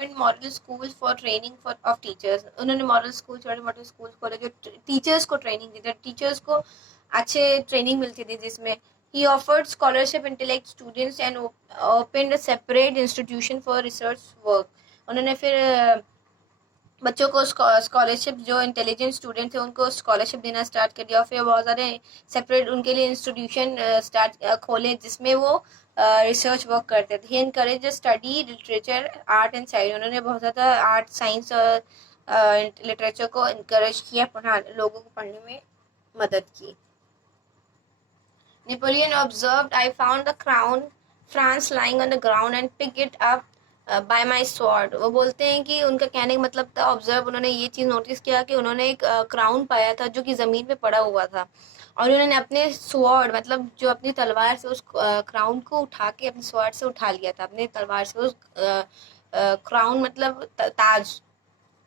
opened model schools for training for of teachers. उन्होंने model school, छोटे मोटे school खोले जो टीचर्स को ट्रेनिंग देते, टीचर्स को अच्छे ट्रेनिंग मिलती थी, जिसमें he offered scholarship intellect students and opened a separate institution for research work. उन्होंने फिर बच्चों को स्कॉलरशिप, जो इंटेलिजेंट स्टूडेंट थे उनको स्कॉलरशिप देना स्टार्ट कर दिया, फिर बहुत सारे सेपरेट उनके लिए इंस्टीट्यूशन खोले जिसमें वो रिसर्च वर्क करते थे. He encourage study literature, art and science. उन्होंने बहुत ज़्यादा आर्ट, साइंस और लिटरेचर को इनकरेज किया, लोगों को पढ़ने में मदद की. Napoleon observed, I found the crown France lying on the ground and picked it up by my sword. वो बोलते हैं कि उनका कहने का मतलब था, ऑब्जर्व, उन्होंने ये चीज़ नोटिस किया कि उन्होंने एक क्राउन पाया था जो कि ज़मीन पे पड़ा हुआ था, और उन्होंने अपने स्वॉर्ड मतलब जो अपनी तलवार से उस क्राउन को उठा के अपने स्वॉर्ड से उठा लिया था, अपने तलवार से उस क्राउन मतलब ताज,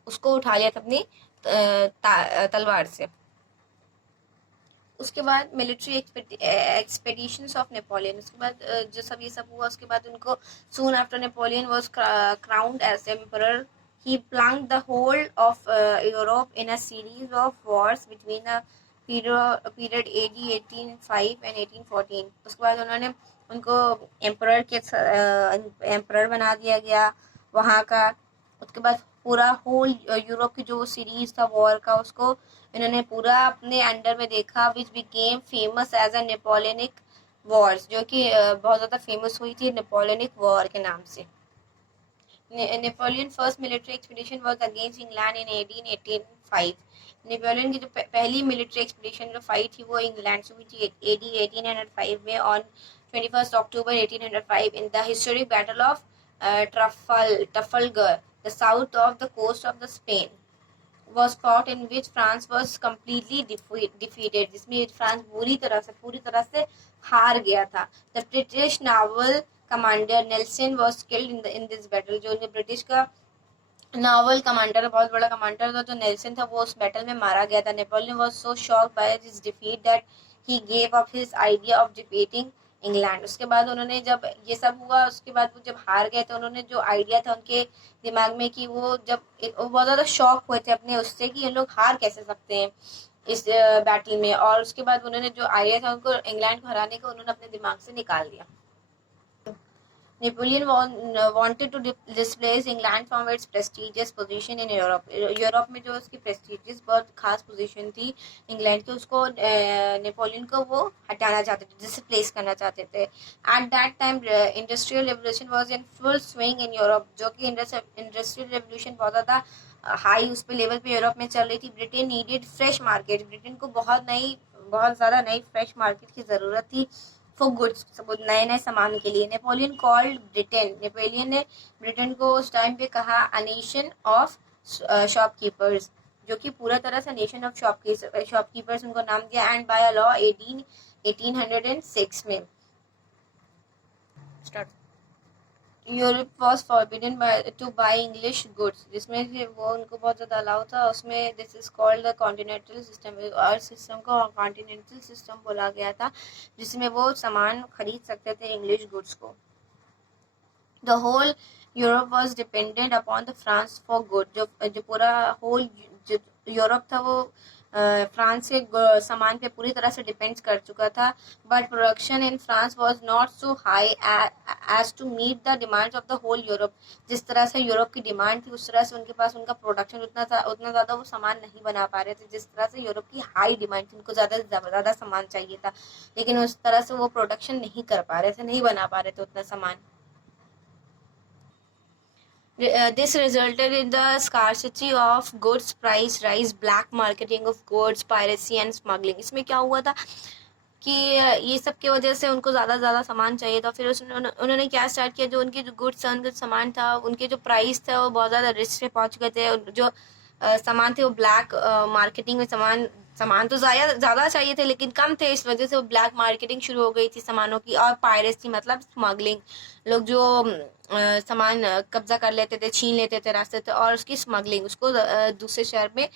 उसको उठा लिया था अपनी तलवार से. उसके बाद मिलिट्री एक्सपेडिशंस ऑफ नेपोलियन. उसके बाद जो सब ये सब हुआ, उसके बाद उनको soon after Napoleon was crowned as emperor, he plunged the whole of Europe in a series of wars between the period AD 1805 and 1814. उसके बाद उन्होंने उनको एम्परर बना दिया गया वहाँ का. उसके बाद पूरा होल यूरोप की जो सीरीज था वॉर का, उसको इन्होंने पूरा अपने अंडर में देखा, which became famous as a Napoleonic wars, जो कि बहुत ज़्यादा फेमस हुई थी नेपोलियनिक वॉर के नाम से. Napoleon first military expedition was against England in 1805. Napoleon की जो पहली मिलिट्री एक्सपीडिशन जो फाइट थी वो इंग्लैंड से हुई थी AD 1805 में, on 21 October 1805 in the historic battle of Trafalgar, the south of the coast of the Spain was fought, in which France was completely defeated. जिसमें फ्रांस पूरी तरह से हार गया था. The British naval commander Nelson was killed in this battle. जो British का novel commander, बहुत बड़ा कमांडर था जो नेल्सन था, वो उस बैटल में मारा गया था. Napoleon was so shocked by his defeat that he gave up his idea of defeating England. उसके बाद उन्होंने, जब ये सब हुआ, उसके बाद वो जब हार गए तो उन्होंने जो आइडिया था उनके दिमाग में कि वो बहुत ज़्यादा शॉक हुए थे अपने उससे कि ये लोग हार कैसे सकते हैं इस बैटल में, और उसके बाद उन्होंने जो आइडिया था उनको इंग्लैंड को हराने का उन्होंने अपने दिमाग से निकाल दिया. Napoleon wanted to displace England from its prestigious position in Europe. Europe में जो उसकी prestigious बहुत खास position थी इंग्लैंड की, उसको नेपोलियन को वो हटाना चाहते थे, displace करना चाहते थे. At that time, industrial revolution was in full swing in Europe. जो कि industrial revolution बहुत ज़्यादा हाई उस पे लेवल पे यूरोप में चल रही थी. Britain needed fresh market. Britain को बहुत ज़्यादा नई फ्रेश मार्केट की ज़रूरत थी फॉर गुड्स, नए नए सामान के लिए. Napoleon called Britain. नेपोलियन ने ब्रिटेन को उस टाइम पे कहा अ नेशन ऑफ शॉपकीपर्स, जो कि पूरा तरह से नेशन ऑफ शॉपकीपर्स उनको नाम दिया. एंड बाय अ लॉ 1806 में start Europe was forbidden to buy English goods, जिसमें से वो उनको बहुत ज़्यादा अलाउ था. उसमें this is called the continental system, और सिस्टम को कॉन्टिनेंटल सिस्टम बोला गया था, जिसमें वो सामान खरीद सकते थे इंग्लिश गुड्स को. The whole Europe was dependent upon the France for good. जो पूरा होल यूरोप था वो फ्रांस के सामान पे पूरी तरह से डिपेंड कर चुका था. But production in France was not so high as to meet the demands of the whole Europe. जिस तरह से यूरोप की डिमांड थी उस तरह से उनके पास उनका प्रोडक्शन उतना ज़्यादा वो सामान नहीं बना पा रहे थे. जिस तरह से यूरोप की हाई डिमांड थी, उनको ज़्यादा सामान चाहिए था, लेकिन उस तरह से वो प्रोडक्शन नहीं कर पा रहे थे, नहीं बना पा रहे थे उतना सामान. This resulted in the scarcity of goods, price rise, black marketing of goods, piracy and smuggling. इसमें क्या हुआ था कि ये सब की वजह से उनको ज़्यादा सामान चाहिए था. फिर उन्होंने क्या स्टार्ट किया, जो उनके जो गुड्स सामान था, उनके जो प्राइस था वो बहुत ज़्यादा रिस्क पे पहुंच गए थे. जो सामान थे वो ब्लैक मार्केटिंग में सामान तो ज़्यादा चाहिए थे लेकिन कम थे, इस वजह से वो ब्लैक मार्केटिंग शुरू हो गई थी सामानों की. और पायरेसी मतलब स्मगलिंग, लोग जो सामान कब्जा कर लेते थे, छीन लेते थे रास्ते से, और उसकी स्मगलिंग, उसको दूसरे शहर में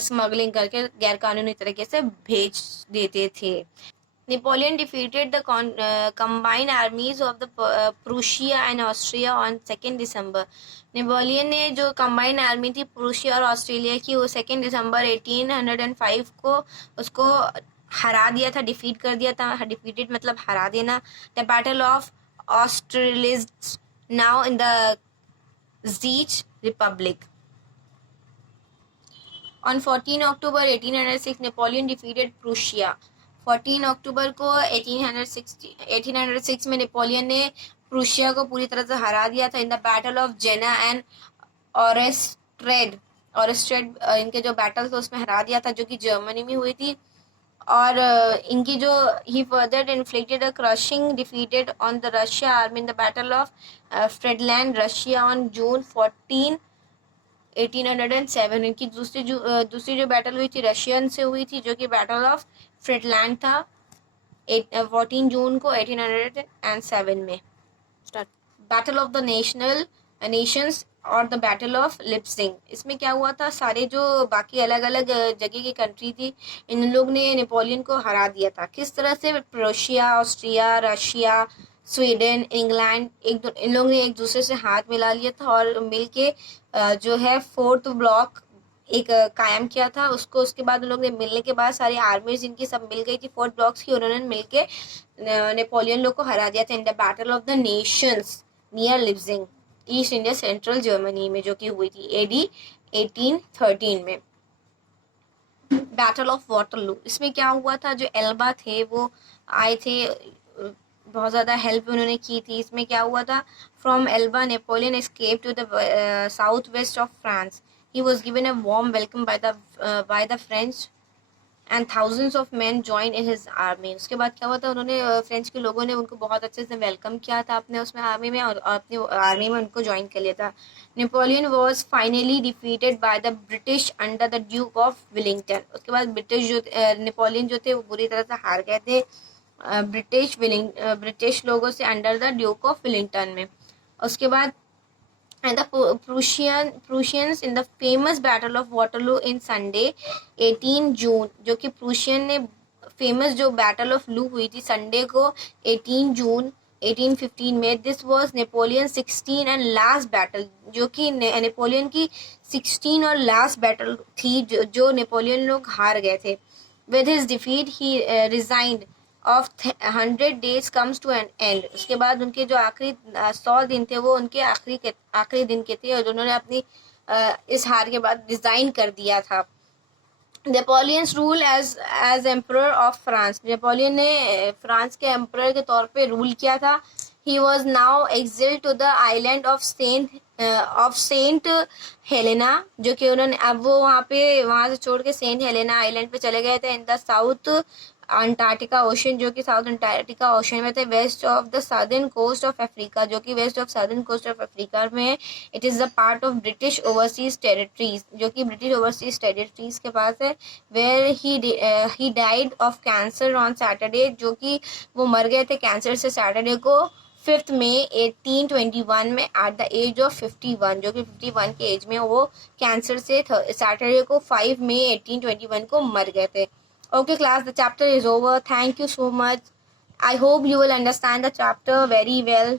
स्मगलिंग करके गैर कानूनी तरीके से भेज देते थे. Napoleon defeated the combined armies of the Prussia and Austria on 2nd December. Napoleon ने जो कंबाइंड आर्मी थी प्रूशिया और ऑस्ट्रेलिया की वो 2 दिसंबर 1805 को उसको हरा दिया था, डिफीट कर दिया था. डिफीटेड मतलब हरा देना. The battle of Austerlitz now in the Czech Republic. On 14 October 1806, Napoleon defeated Prussia. 14 अक्टूबर को 1806 में नेपोलियन ने प्रूशिया को पूरी तरह से हरा दिया था in the battle of Jena and Auerstedt. इनके जो बैटल थे उसमें हरा दिया था, जो कि जर्मनी में हुई थी. और इनकी जो he further inflicted a crushing defeated on the Russia army in the battle of Friedland Russia on June 14 1807. इनकी दूसरी जो बैटल हुई थी रशियन से हुई थी, जो कि बैटल ऑफ फ्रेडलैंड था 14 जून को 1807 में. बैटल ऑफ द नेशंस और द बैटल ऑफ लिप्सिंग. इसमें क्या हुआ था, सारे जो बाकी अलग अलग जगह की कंट्री थी इन लोग ने नेपोलियन को हरा दिया था. किस तरह से? Prussia, Austria, Russia, Sweden, England in लोगों ने एक दूसरे से हाथ मिला लिया था और मिलके जो है फोर्थ ब्लॉक एक कायम किया था. उसके बाद उन लोग ने मिलने के बाद सारी आर्मीज इनकी सब मिल गई थी फोर्थ ब्लॉक्स की. उन्होंने मिलके नेपोलियन लोग को हरा दिया था in the battle of the nations near Leipzig, east India central Germany में, जो कि हुई थी एडी 1813 में. Battle of Waterloo. इसमें क्या हुआ था, जो एल्बा थे वो आए थे, बहुत ज़्यादा हेल्प उन्होंने की थी. इसमें क्या हुआ था, from Elba Napoleon escape to the south west of France. He was given a warm welcome by the French and thousands of man join in his army. उसके बाद क्या हुआ था, उन्होंने फ्रेंच के लोगों ने उनको बहुत अच्छे से वेलकम किया था अपने उसमें आर्मी में, और अपनी आर्मी में उनको ज्वाइन कर लिया था. Napoleon was finally defeated by the British under the Duke of Willingdon. उसके बाद नेपोलियन जो थे वो बुरी तरह से हार गए थे ब्रिटिश लोगों से under the Duke of Willingdon में. उसके बाद and the Prussians in the famous battle of Waterloo in Sunday 18 जून, जो कि प्रूशियन ने फेमस जो बैटल ऑफ लू हुई थी संडे को 18 जून 1815 में. This was Napoleon 16 and last battle, जो कि नेपोलियन की 16 और लास्ट बैटल थी जो नेपोलियन लोग हार गए थे. With his defeat he resigned of 100 days comes to an end. उसके बाद उनके जो आखिरी 100 दिन थे वो उनके आखिरी दिन के थे, और उन्होंने अपनी इस हार के बाद रिजाइन कर दिया था. Napoleon's rule as emperor of France. Napoleon ने फ्रांस के एम्परर के तौर पे रूल किया था. He was now exiled to the island of Saint Helena, जो कि उन्होंने अब वो वहाँ से छोड़ के सेंट हेलेना आइलैंड पे चले गए थे in the south Antarctica ocean, जो कि साउथ अंटार्कटिका ओशन में थे, west of the southern coast of Africa, जो कि west of southern coast of Africa में है. It is the part of British overseas territories, जो कि ब्रिटिश ओवरसीज टेरिटरीज के पास है. Where he died of cancer on Saturday, जो कि वो मर गए थे कैंसर से सैटरडे को 5 मई 1821 में एट द एज ऑफ 51, जो कि 51 के एज में वो कैंसर से सैटरडे को 5 मई 1821 को मर गए थे. Okay class, the chapter is over. Thank you so much. I hope you will understand the chapter very well.